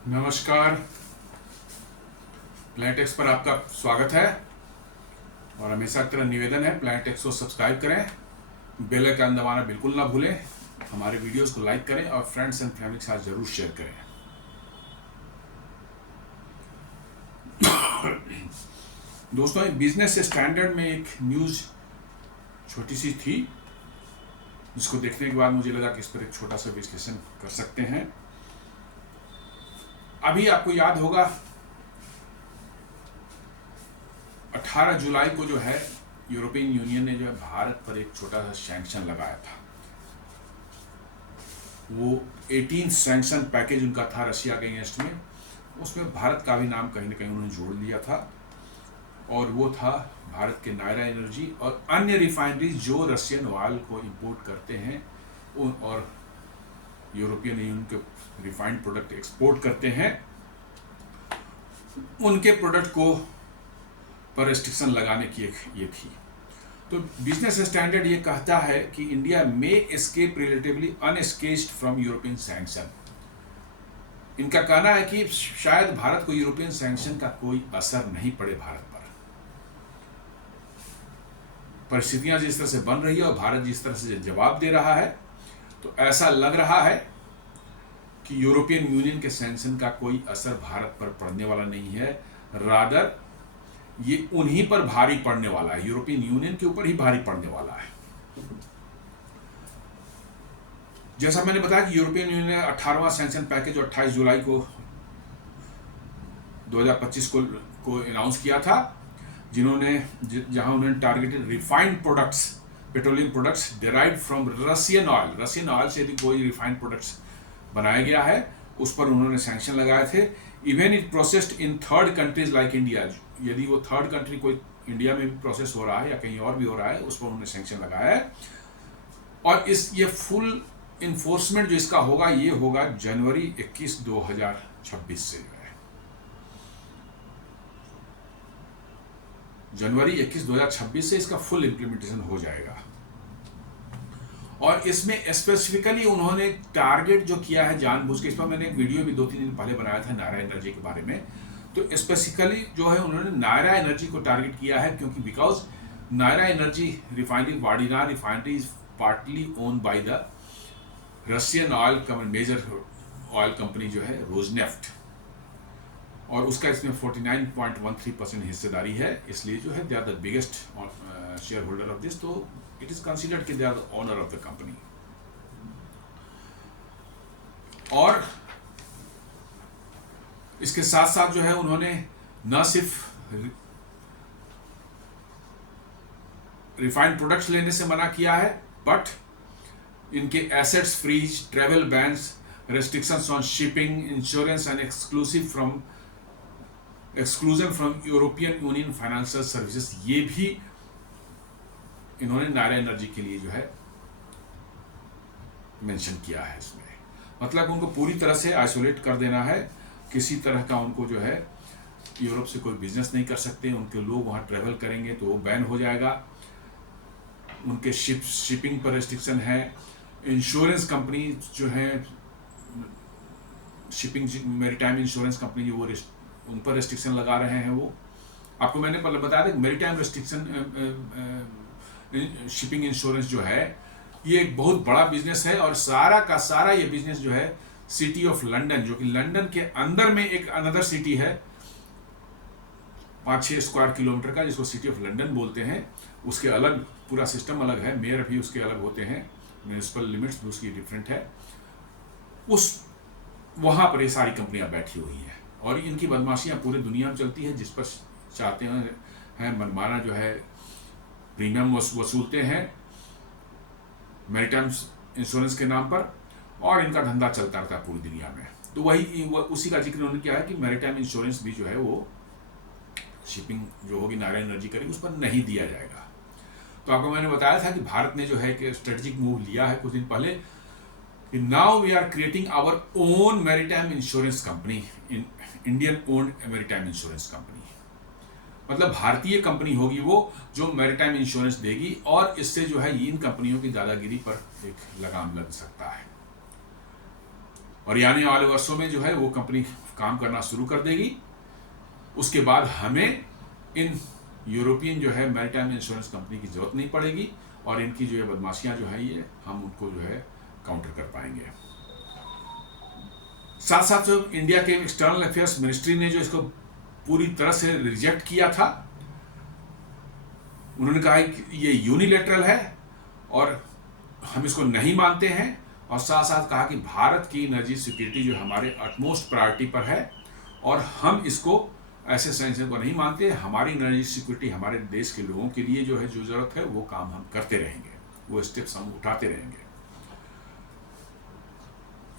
नमस्कार। प्लैनेटेक्स पर आपका स्वागत है और हमेशा की तरह निवेदन है, प्लैनेटेक्स को सब्सक्राइब करें, बेल आइकन दबाना बिल्कुल ना भूलें, हमारे वीडियोस को लाइक करें और फ्रेंड्स एंड फैमिली के साथ ज़रूर शेयर करें। दोस्तों, बिजनेस स्टैंडर्ड में एक न्यूज़ छोटी सी थी, जिसको देखने के बाद मुझे लगा कि इस पर एक छोटा सा विश्लेषण कर सकते हैं। अभी आपको याद होगा 18 जुलाई को जो है यूरोपियन यूनियन ने जो है भारत पर एक छोटा सा सैंक्शन लगाया था। वो 18 सैंक्शन पैकेज उनका था रशिया के अगेंस्ट में। उसमें भारत का भी नाम कहीं ना कहीं उन्होंने जोड़ लिया था, और वो था भारत के नायरा एनर्जी और अन्य रिफाइनरीज जो रशियन ऑयल को इंपोर्ट करते हैं और यूरोपियन यूनियन के रिफाइंड प्रोडक्ट एक्सपोर्ट करते हैं, उनके प्रोडक्ट को पर रेस्ट्रिक्शन लगाने की ये थी। तो बिजनेस स्टैंडर्ड ये कहता है कि इंडिया में escape relatively unscathed from European sanction. इनका कहना है कि शायद भारत को यूरोपियन सैंक्शन का कोई असर नहीं पड़े भारत पर। परिस्थितियां जिस तरह से बन रही है और भारत जिस तरह से जवाब दे रहा है, तो ऐसा लग रहा है कि यूरोपियन यूनियन के सैंक्शन का कोई असर भारत पर पड़ने वाला नहीं है। रादर ये उन्हीं पर भारी पड़ने वाला है, यूरोपियन यूनियन के ऊपर ही भारी पड़ने वाला है। जैसा मैंने बताया कि यूरोपियन यूनियन ने 18वां सैंक्शन पैकेज 28 जुलाई को 2025 को अनाउंस किया था, जहां उन्होंने targeted refined products, petroleum products derived from Russian oil से यदि कोई रिफाइंड प्रोडक्ट्स बनाया गया है उस पर उन्होंने सैंक्शन लगाए थे। Even it processed in third countries like India, यदि वो थर्ड कंट्री कोई इंडिया में भी प्रोसेस हो रहा है या कहीं और भी हो रहा है, उस पर उन्होंने सैंक्शन लगाया है। और ये फुल इन्फोर्समेंट जो इसका होगा, ये होगा जनवरी 21, 2026 से जो है जनवरी 21, 2026 से इसका फुल इम्प्लीमेंटेशन हो जाएगा। और इसमें स्पेसिफिकली उन्होंने टारगेट जो किया है जानबूझ के, इस पर मैंने एक वीडियो भी 2-3 दिन पहले बनाया था नायरा एनर्जी के बारे में। तो स्पेसिफिकली जो है उन्होंने नायरा एनर्जी को टारगेट किया है, क्योंकि because Nayara Energy refinery Vadinar refinery is partly own by the Russian oil major oil company जो है रोजनेफ्ट, और उसका इसमें 49.13% हिस्सेदारी है। इसलिए जो है they are the biggest shareholder of this, तो इट इज कंसिडर्ड कि they are the owner of the company. और इसके साथ साथ जो है उन्होंने न सिर्फ रिफाइंड प्रोडक्ट्स लेने से मना किया है, बट इनके assets freeze, travel bans, restrictions on shipping, insurance and exclusion from European Union financial services, ये भी इन्होंने नायरा एनर्जी के लिए जो है मेंशन किया है। इसमें मतलब उनको पूरी तरह से आइसोलेट कर देना है, किसी तरह का उनको जो है यूरोप से कोई बिजनेस नहीं कर सकते। उनके लोग वहाँ ट्रेवल करेंगे तो वो बैन हो जाएगा। उनके शिपिंग पर रेस्ट्रिक्शन है। इंश्योरेंस कंपनी जो है, शिपिंग मैरीटाइम इंश्योरेंस कंपनी जो, वो उन पर रेस्ट्रिक्शन लगा रहे हैं। वो आपको मैंने पहले बताया था कि मैरीटाइम रेस्ट्रिक्शन शिपिंग इंश्योरेंस जो है ये एक बहुत बड़ा बिजनेस है, और सारा का सारा ये बिजनेस जो है सिटी ऑफ लंदन, जो कि लंदन के अंदर में एक अनदर सिटी है 5-6 स्क्वायर किलोमीटर का, जिसको सिटी ऑफ लंदन बोलते हैं, उसके अलग पूरा सिस्टम अलग है, मेयर भी उसके अलग होते हैं, म्यूनिसिपल लिमिट्स भी उसकी डिफरेंट है। वहाँ पर ये सारी कंपनियां बैठी हुई हैं, और इनकी बदमाशियां पूरी दुनिया में चलती हैं। जिस पर चाहते हैं मनमाना जो है प्रीमियम वसूलते हैं मैरीटाइम इंश्योरेंस के नाम पर, और इनका धंधा चलता रहता है पूरी दुनिया में। तो उसी का जिक्र उन्होंने किया है कि मैरीटाइम इंश्योरेंस भी जो है वो शिपिंग जो होगी नायरा एनर्जी करेगी, उस पर नहीं दिया जाएगा। तो आपको मैंने बताया था कि भारत ने जो है कि स्ट्रेटेजिक मूव लिया है कुछ दिन पहले, कि now we are creating our own maritime insurance company, Indian owned maritime insurance company. मतलब भारतीय कंपनी होगी वो जो मैरीटाइम इंश्योरेंस देगी, और इससे जो है इन कंपनियों की दादागिरी पर एक लगाम लग सकता है। और आने वाले वर्षों में जो है वो कंपनी काम करना शुरू कर देगी। उसके बाद हमें इन यूरोपियन जो है मैरीटाइम इंश्योरेंस कंपनी की ज़रूरत नहीं पड़ेगी और इनकी जो है बदमाशियाँ जो है ये हम उनको जो है काउंटर कर पाएंगे। साथ साथ जो इंडिया के एक्सटर्नल अफेयर्स मिनिस्ट्री ने जो इसको पूरी तरह से रिजेक्ट किया था, उन्होंने कहा कि ये यूनिलेटरल है और हम इसको नहीं मानते हैं, और साथ साथ कहा कि भारत की एनर्जी सिक्योरिटी जो हमारे अटमोस्ट प्रायोरिटी पर है और हम इसको ऐसे सैंक्शन को नहीं मानते। हमारी एनर्जी सिक्योरिटी हमारे देश के लोगों के लिए जो है जो ज़रूरत है वो काम हम करते रहेंगे, वो स्टेप्स हम उठाते रहेंगे।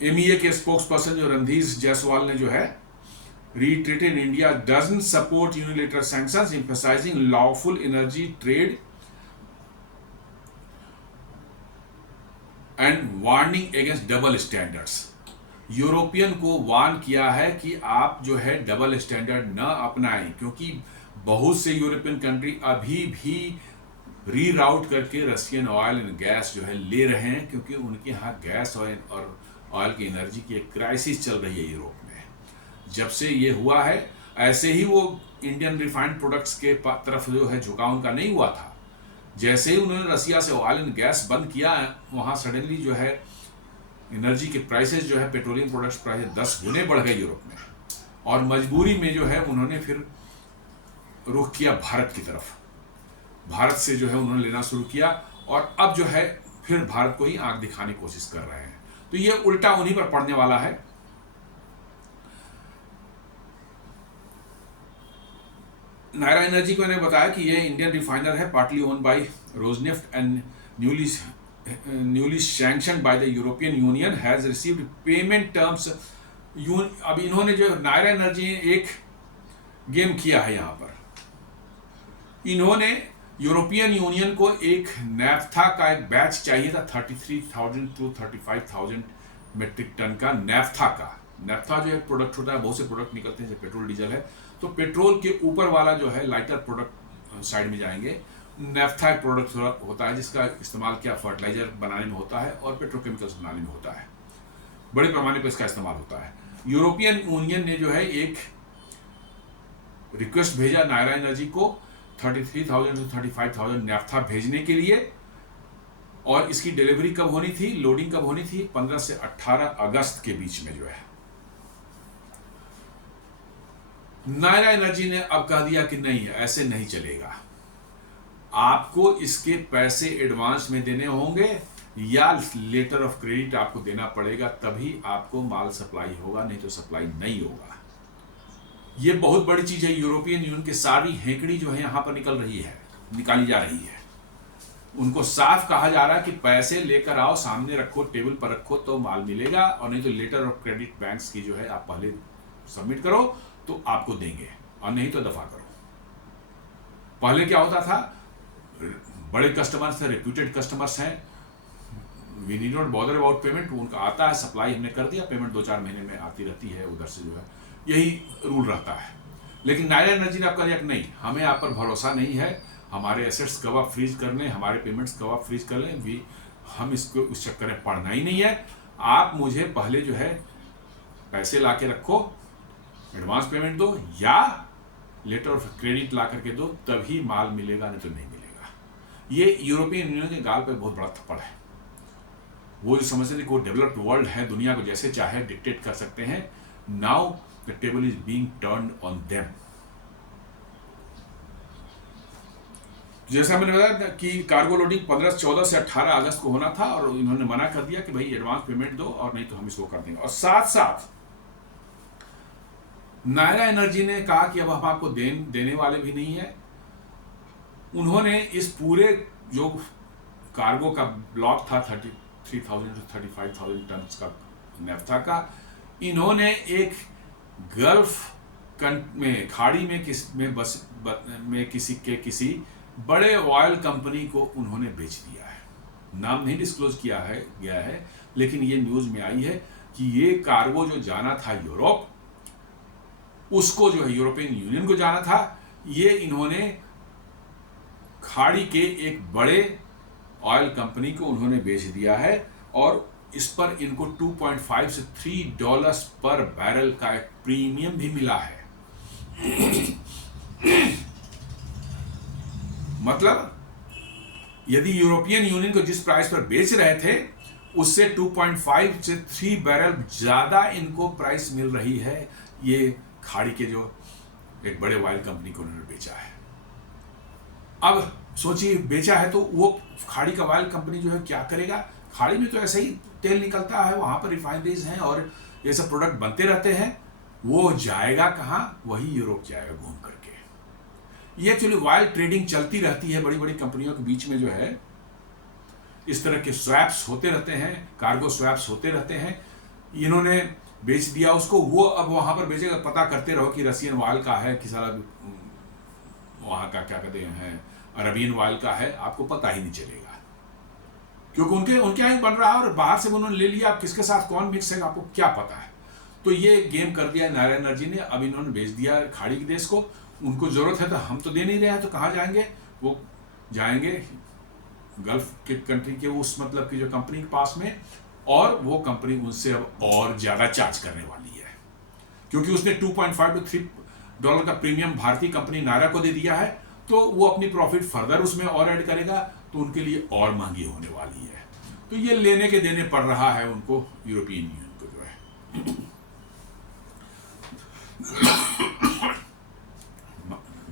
एमईए के स्पोक्स पर्सन जो रणधीर जायसवाल ने जो है reiterated India doesn't support unilateral sanctions, emphasizing lawful energy trade and warning against double standards. European को वार्न किया है कि आप जो है डबल स्टैंडर्ड न अपनाएं, क्योंकि बहुत से यूरोपियन कंट्री अभी भी रीराउट करके रशियन ऑयल एंड गैस जो है ले रहे हैं, क्योंकि उनके यहाँ गैस और ऑयल की एनर्जी की एक क्राइसिस चल रही है यूरोप में। जब से ये हुआ है, ऐसे ही वो इंडियन रिफाइंड प्रोडक्ट्स के तरफ जो है झुकाव उनका नहीं हुआ था। जैसे ही उन्होंने रसिया से ऑयल एंड गैस बंद किया, वहाँ सडनली जो है एनर्जी के प्राइसेस जो है पेट्रोलियम प्रोडक्ट्स प्राइसेस 10 गुने बढ़ गए यूरोप में, और मजबूरी में जो है उन्होंने फिर रुख किया भारत की तरफ। भारत से जो है उन्होंने लेना शुरू किया और अब जो है फिर भारत को ही आंख दिखाने की कोशिश कर रहे हैं। तो ये उल्टा उन्हीं पर पड़ने वाला है। नायरा एनर्जी को मैंने बताया कि ये इंडियन रिफाइनर है, partly own by Rosneft and newly sanctioned by the European Union, has received payment terms. अब इन्होंने जो नायरा एनर्जी एक गेम किया है यहाँ पर, इन्होंने यूरोपियन यूनियन को एक नैफ्था का एक बैच चाहिए था 33,000 to 35,000 मेट्रिक टन का नैफ्था का। नैफ्था जो एक प्रोडक्ट होता है, बहुत से प्रोडक्ट निकलते हैं जैसे पेट्रोल डीजल है, तो पेट्रोल के ऊपर वाला जो है लाइटर प्रोडक्ट साइड में जाएंगे। नैफ्था एक प्रोडक्ट होता है जिसका इस्तेमाल क्या फर्टिलाइजर बनाने में होता है और पेट्रोकेमिकल्स बनाने में होता है, बड़े पैमाने पर इसका इस्तेमाल होता है। यूरोपियन यूनियन ने जो है एक रिक्वेस्ट भेजा नायरा एनर्जी को 33,000 to 35,000 नैफ्था भेजने के लिए, और इसकी डिलीवरी कब होनी थी, लोडिंग कब होनी थी, 15 से 18 अगस्त के बीच में जो है। नायरा एनर्जी ने अब कह दिया कि नहीं, ऐसे नहीं चलेगा, आपको इसके पैसे एडवांस में देने होंगे या लेटर ऑफ क्रेडिट आपको देना पड़ेगा, तभी आपको माल सप्लाई होगा, नहीं तो सप्लाई नहीं होगा। ये बहुत बड़ी चीज है। यूरोपियन यूनियन की सारी हेकड़ी जो है यहाँ पर निकाली जा रही है। उनको साफ कहा जा रहा है कि पैसे लेकर आओ, सामने रखो, टेबल पर रखो तो माल मिलेगा, और नहीं तो लेटर ऑफ क्रेडिट बैंक्स की जो है आप पहले सबमिट करो तो आपको देंगे, और नहीं तो दफा करो। पहले क्या होता था, बड़े कस्टमर्स थे, रेप्यूटेड कस्टमर्स हैं, we need not bother about payment, उनका आता है, सप्लाई हमने कर दिया, पेमेंट 2-4 महीने में आती रहती है उधर से जो है, यही रूल रहता है। लेकिन नायरा एनर्जी ने आपका दिया कि नहीं, हमें आप पर भरोसा नहीं है, हमारे एसेट्स कब आप फ्रीज कर लें, हमारे पेमेंट्स कब आप फ्रीज कर लें, भी हम इसको उस चक्कर में पड़ना ही नहीं है। आप मुझे पहले जो है पैसे ला के रखो, एडवांस पेमेंट दो या लेटर ऑफ क्रेडिट ला करके दो, तभी माल मिलेगा, नहीं तो नहीं मिलेगा। ये यूरोपियन यूनियन के गाल पे बहुत बड़ा थप्पड़ है। वो जो समझते थे कि वो डेवलप्ड वर्ल्ड है, दुनिया को जैसे चाहे डिक्टेट कर सकते हैं, now the table is being turned on them. जैसा मैंने बताया कि कार्गो लोडिंग 14 से 18 अगस्त को होना था, और इन्होंने मना कर दिया कि भाई एडवांस पेमेंट दो और नहीं तो हम इसको कर देंगे। और साथ साथ नायरा एनर्जी ने कहा कि अब हम आपको देने वाले भी नहीं है। उन्होंने इस पूरे जो कार्गो का ब्लॉक था 33,000 to 35,000 टन का नैफ्था का, इन्होंने एक गल्फ में खाड़ी में किसी बड़े ऑयल कंपनी को उन्होंने बेच दिया है। नाम नहीं डिस्क्लोज गया है, लेकिन ये न्यूज में आई है कि ये कार्गो जो जाना था यूरोप, उसको जो है यूरोपियन यूनियन को जाना था, ये इन्होंने खाड़ी के एक बड़े ऑयल कंपनी को उन्होंने बेच दिया है, और इस पर इनको 2.5 से $3 पर बैरल का एक प्रीमियम भी मिला है। मतलब यदि यूरोपियन यूनियन को जिस प्राइस पर बेच रहे थे उससे 2.5 से 3 बैरल ज्यादा इनको प्राइस मिल रही है। ये खाड़ी के जो एक बड़े ऑयल कंपनी को उन्होंने बेचा है। अब सोचिए बेचा है तो वो खाड़ी का ऑयल कंपनी जो है क्या करेगा? खाड़ी में तो ऐसे ही तेल निकलता है, वहां पर रिफाइनरीज हैं और ये सब प्रोडक्ट बनते रहते हैं। वो जाएगा कहां? वही यूरोप जाएगा घूम करके। ये एक्चुअली ऑयल ट्रेडिंग चलती रहती है बड़ी बड़ी कंपनियों के बीच में, जो है इस तरह के स्वैप्स होते रहते हैं, कार्गो स्वैप्स होते रहते हैं। इन्होंने बेच दिया उसको, वो अब वहां पर बेचेगा। पता करते रहो कि रशियन ऑयल का है कि सारा वहां का क्या कहते हैं अरबियन ऑयल का है, आपको पता ही नहीं चलेगा क्योंकि उनके यहाँ बन रहा है और बाहर से उन्होंने ले लिया। अब किसके साथ कौन मिक्स है आपको क्या पता है? तो ये गेम कर दिया नायरा एनर्जी ने। अब इन्होंने बेच दिया खाड़ी के देश को। उनको जरूरत है तो हम तो दे नहीं रहे हैं, तो कहाँ जाएंगे? वो जाएंगे गल्फ के कंट्री के उस मतलब की जो कंपनी के पास में, और वो कंपनी उनसे अब और ज्यादा चार्ज करने वाली है क्योंकि उसने 2.5 to $3 का प्रीमियम भारतीय कंपनी नायरा को दे दिया है। तो वो अपनी प्रॉफिट फर्दर उसमें और ऐड करेगा तो उनके लिए और महंगी होने वाली है। तो ये लेने के देने पड़ रहा है उनको, यूरोपियन यूनियन को जो है।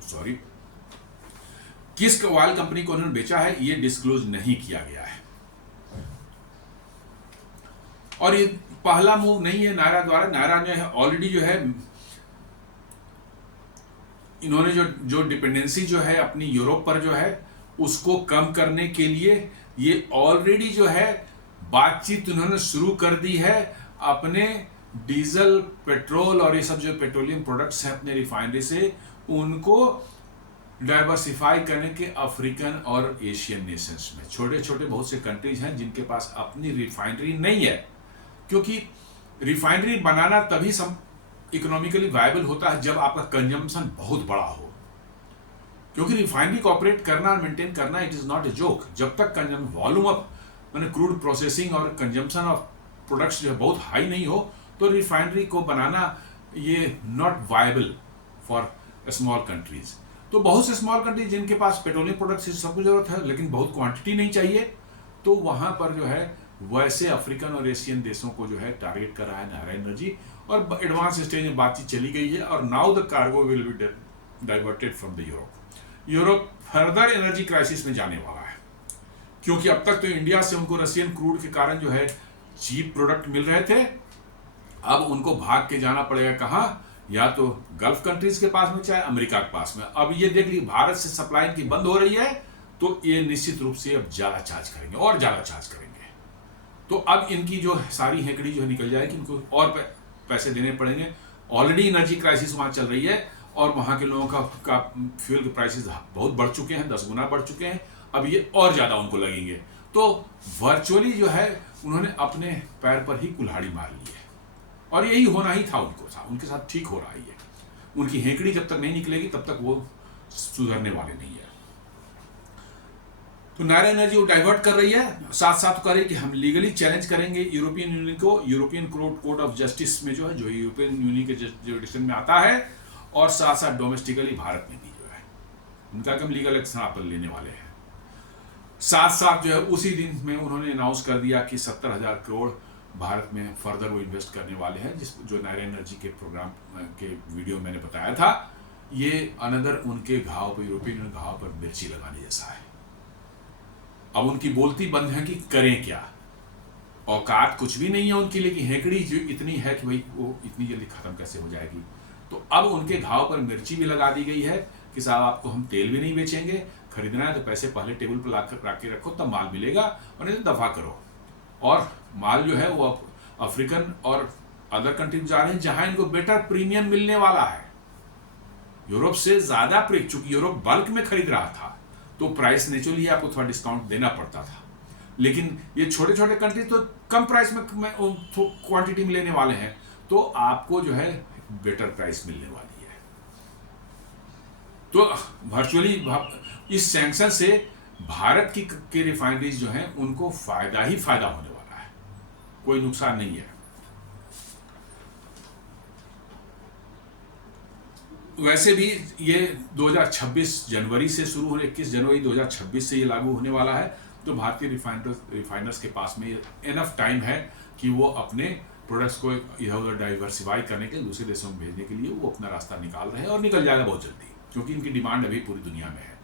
सॉरी, किस ऑयल कंपनी को उन्होंने बेचा है ये डिस्क्लोज नहीं किया गया है। और ये पहला मूव नहीं है नायरा द्वारा। नायरा ने ऑलरेडी जो है इन्होंने जो डिपेंडेंसी जो है अपनी यूरोप पर जो है उसको कम करने के लिए ये ऑलरेडी जो है बातचीत उन्होंने शुरू कर दी है। अपने डीजल, पेट्रोल और ये सब जो पेट्रोलियम प्रोडक्ट्स हैं अपने रिफाइनरी से, उनको डाइवर्सिफाई करने के अफ्रीकन और एशियन नेशंस में। छोटे छोटे बहुत से कंट्रीज हैं जिनके पास अपनी रिफाइनरी नहीं है, क्योंकि रिफाइनरी बनाना तभी इकोनॉमिकली वायबल होता है जब आपका कंजम्पशन बहुत बड़ा हो। क्योंकि रिफाइनरी को ऑपरेट करना और मेंटेन करना it is not a joke. जब तक वॉल्यूम ऑफ मैंने क्रूड प्रोसेसिंग और कंजम्पशन ऑफ प्रोडक्ट्स जो है बहुत हाई नहीं हो तो रिफाइनरी को बनाना ये not viable for small countries. तो बहुत से स्मॉल कंट्रीज जिनके पास पेट्रोलियम प्रोडक्ट्स की सबको जरूरत है लेकिन बहुत क्वांटिटी नहीं चाहिए, तो वहां पर जो है वैसे अफ्रीकन और एशियन देशों को जो है टारगेट कर रहा है नायरा एनर्जी। और एडवांस स्टेज में बातचीत चली गई है और now the cargo will be diverted from the Europe. Europe further energy crisis में जाने वाला है क्योंकि अब तक तो इंडिया से उनको रशियन क्रूड के कारण जो है चीप प्रोडक्ट मिल रहे थे। अब उनको भाग के जाना पड़ेगा कहाँ? या तो गल्फ कंट्रीज के पास में चाहे अमेरिका के पास में। अब ये देख ली भारत से सप्लाई की बंद हो रही है तो ये निश्चित रूप से अब ज्यादा चार्ज करेंगे और ज्यादा चार्ज करेंगे। तो अब इनकी जो सारी हेकड़ी जो निकल जाएगी, इनको और पैसे देने पड़ेंगे। ऑलरेडी एनर्जी क्राइसिस वहां चल रही है और वहां के लोगों का फ्यूल के प्राइसेस बहुत बढ़ चुके हैं, 10 गुना बढ़ चुके हैं। अब ये और ज्यादा उनको लगेंगे। तो वर्चुअली जो है उन्होंने अपने पैर पर ही कुल्हाड़ी मार ली है और यही होना ही था उनके साथ ठीक हो रहा है। उनकी हेकड़ी जब तक नहीं निकलेगी तब तक वो सुधरने वाले नहीं है। तो नायरा एनर्जी वो डाइवर्ट कर रही है, साथ साथ कह रही है कि हम लीगली चैलेंज करेंगे यूरोपियन यूनियन को, यूरोपियन कोर्ट ऑफ जस्टिस में जो है, जो यूरोपियन यूनियन के जुरिडिक्शन में आता है, और साथ साथ डोमेस्टिकली भारत में भी जो है उनका हम लीगल एक्शन आप लेने वाले हैं। साथ साथ जो है उसी दिन में उन्होंने अनाउंस कर दिया कि 70,000 करोड़ भारत में फर्दर वो इन्वेस्ट करने वाले हैं, जो नायरा एनर्जी के प्रोग्राम के वीडियो मैंने बताया था। ये अनदर उनके घाव पर, यूरोपियन घाव पर मिर्ची लगाने जैसा है। अब उनकी बोलती बंद है कि करें क्या। औकात कुछ भी नहीं है उनकी, लेकिन हेकड़ी जो इतनी है कि भाई वो इतनी जल्दी खत्म कैसे हो जाएगी। तो अब उनके घाव पर मिर्ची भी लगा दी गई है कि साहब आपको हम तेल भी नहीं बेचेंगे, खरीदना है तो पैसे पहले टेबल पर ला के रखो तब माल मिलेगा, और नहीं तो दफा करो। और माल जो है वो अफ्रीकन और अदर कंट्री जा रहे हैं जहां इनको बेटर प्रीमियम मिलने वाला है। यूरोप से ज्यादा, चूंकि यूरोप बल्क में खरीद रहा था तो प्राइस नेचुरली आपको थोड़ा डिस्काउंट देना पड़ता था, लेकिन ये छोटे छोटे कंट्री तो कम प्राइस में क्वांटिटी में लेने वाले हैं, तो आपको जो है बेटर प्राइस मिलने वाली है। तो वर्चुअली इस सैंक्शन से भारत की रिफाइनरीज जो हैं उनको फायदा ही फायदा होने वाला है। कोई नुकसान नहीं है। वैसे भी ये 2026 जनवरी से शुरू होने 21 जनवरी 2026 से ये लागू होने वाला है। तो भारतीय रिफाइनर्स के पास में इनफ टाइम है कि वो अपने प्रोडक्ट्स को इधर उधर डाइवर्सिफाई करने के लिए, दूसरे देशों में भेजने के लिए वो अपना रास्ता निकाल रहे हैं और निकल जाएगा बहुत जल्दी, क्योंकि इनकी डिमांड अभी पूरी दुनिया में है।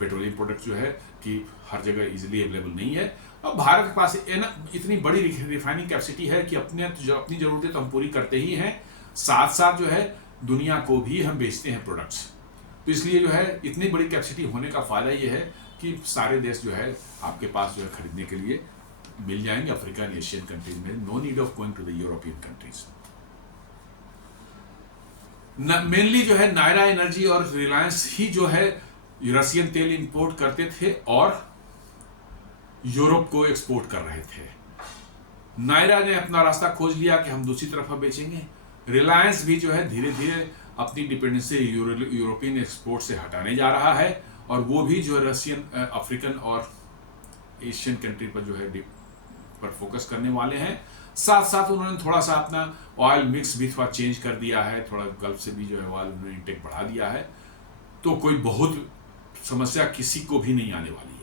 पेट्रोलियम प्रोडक्ट जो है कि हर जगह इजीली अवेलेबल नहीं है। अब भारत के पास इतनी बड़ी रिफाइनिंग कैपेसिटी है कि अपनी ज़रूरतें तो हम पूरी करते ही हैं, साथ साथ जो है दुनिया को भी हम बेचते हैं प्रोडक्ट्स। तो इसलिए जो है इतनी बड़ी कैपेसिटी होने का फ़ायदा ये है कि सारे देश जो है आपके पास जो है खरीदने के लिए मिल जाएंगे, अफ्रीकन एशियन कंट्रीज में। No need of going to the European countries. Mainly जो है नायरा एनर्जी और रिलायंस ही जो है रशियन तेल इंपोर्ट करते थे और यूरोप को एक्सपोर्ट कर रहे थे। नायरा ने अपना रास्ता खोज लिया कि हम दूसरी तरफ बेचेंगे। रिलायंस भी जो है धीरे धीरे अपनी डिपेंडेंसी यूरोपियन एक्सपोर्ट से हटाने जा रहा है और वो भी जो है रशियन, अफ्रीकन और एशियन कंट्री पर जो है पर फोकस करने वाले हैं। साथ साथ उन्होंने थोड़ा सा अपना ऑयल मिक्स भी थोड़ा चेंज कर दिया है, थोड़ा गल्फ से भी जो है ऑयल उन्होंने इंटेक बढ़ा दिया है। तो कोई बहुत समस्या किसी को भी नहीं आने वाली है।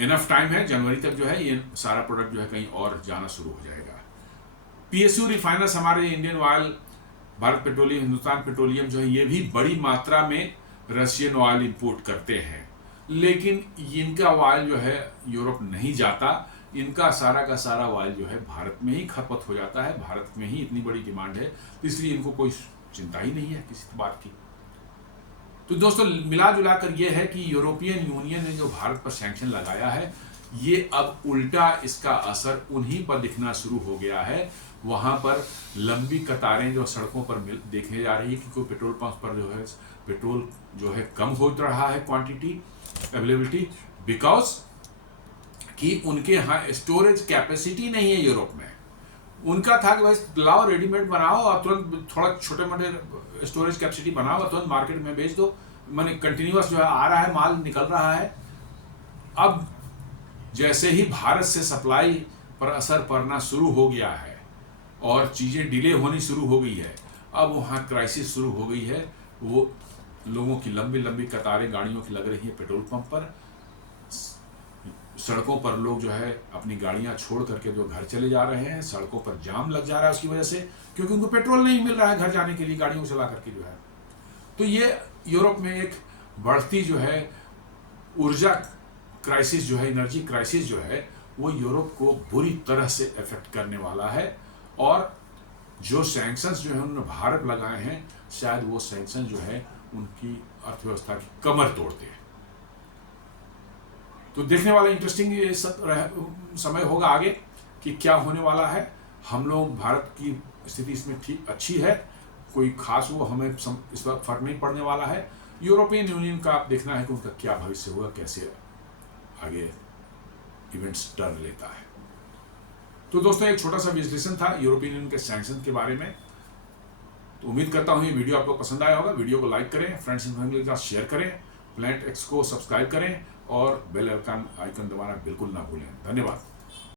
इनफ टाइम है, जनवरी तक जो है ये सारा प्रोडक्ट जो है कहीं और जाना शुरू हो जाएगा। पीएसयू रिफाइनर्स हमारे Indian oil, Bharat petroleum, Hindustan petroleum जो है ये भी बड़ी मात्रा में रशियन ऑयल इंपोर्ट करते हैं, लेकिन इनका ऑयल जो है यूरोप नहीं जाता। इनका सारा का सारा ऑयल जो है भारत में ही खपत हो जाता है, भारत में ही इतनी बड़ी डिमांड है, इसलिए इनको कोई चिंता ही नहीं है किसी बात की। तो दोस्तों मिला जुला कर ये है कि यूरोपियन यूनियन ने जो भारत पर सैंक्शन लगाया है, ये अब उल्टा इसका असर उन्हीं पर दिखना शुरू हो गया है। वहाँ पर लंबी कतारें जो सड़कों पर देखने जा रही है कि कोई पेट्रोल पंप पर जो है पेट्रोल जो है कम हो रहा है क्वांटिटी, अवेलेबिलिटी, बिकॉज कि उनके यहाँ स्टोरेज कैपेसिटी नहीं है यूरोप में। उनका था कि भाई लाओ रेडीमेड बनाओ और तुरंत थोड़ा छोटे मोटे स्टोरेज कैपेसिटी बनाओ और तुरंत मार्केट में बेच दो, माने कंटिन्यूअस जो है आ रहा है, माल निकल रहा है। अब जैसे ही भारत से सप्लाई पर असर पड़ना शुरू हो गया है और चीज़ें डिले होनी शुरू हो गई है, अब वहाँ क्राइसिस शुरू हो गई है। वो लोगों की लंबी लंबी कतारें गाड़ियों की लग रही है पेट्रोल पंप पर, सड़कों पर लोग जो है अपनी गाड़ियां छोड़ करके जो घर चले जा रहे हैं, सड़कों पर जाम लग जा रहा है उसकी वजह से, क्योंकि उनको पेट्रोल नहीं मिल रहा है घर जाने के लिए गाड़ियों को चला करके जो है। तो ये यूरोप में एक बढ़ती जो है ऊर्जा क्राइसिस जो है, एनर्जी क्राइसिस जो है, वो यूरोप को बुरी तरह से इफेक्ट करने वाला है। और जो सैंक्शंस जो है उन्होंने भारत लगाए हैं, शायद वो सैंक्शन जो है उनकी अर्थव्यवस्था की कमर तोड़ते हैं। तो देखने वाला इंटरेस्टिंग ये समय होगा आगे कि क्या होने वाला है। हम लोग भारत की स्थिति इसमें ठीक अच्छी है, कोई खास वो हमें इस वक्त फर्क नहीं पड़ने वाला है। यूरोपियन यूनियन का आप देखना है कि उनका क्या भविष्य होगा, कैसे आगे इवेंट्स टर्न लेता है। तो दोस्तों एक छोटा सा विश्लेषण था यूरोपियन यूनियन के सैंक्शन के बारे में। तो उम्मीद करता हूँ ये वीडियो आपको पसंद आया होगा। वीडियो को लाइक करें, फ्रेंड्स एंड फैमिली के साथ शेयर करें, प्लैनेट एक्स को सब्सक्राइब करें और बेल आइकन दबाना बिल्कुल ना भूलें। धन्यवाद।